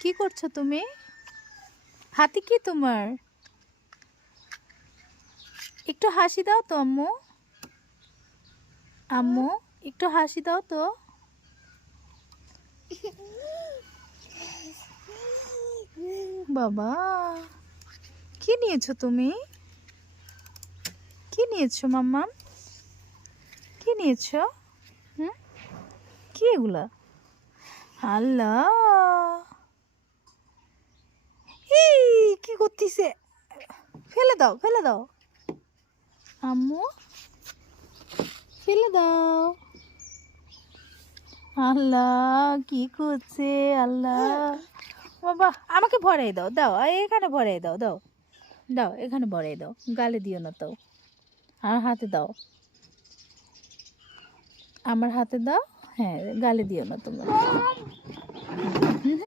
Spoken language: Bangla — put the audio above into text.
কি করছো তুমি? হাতে কি তোমার? একটু হাসি দাও তো আম্মু। আম্মু একটু হাসি দাও তো। বাবা, কি নিয়েছো তুমি? কি নিয়েছো মাম্মা? কি নিয়েছো? হুম, কি এগুলা? আল্লাহ, এই কি করতেছে? ফেলে দাও, ফেলে দাও আম্মু, ফেলে দাও। আল্লাহ, কি করছে? আল্লাহ, বাবা আমাকে ভরাই দাও, দাও এখানে ভরাই দাও, দাও দাও এখানে ভরাই দাও, গালে দিও না তো। আর হাতে দাও, আমার হাতে দাও। হ্যাঁ, গালে দিও না তোমরা।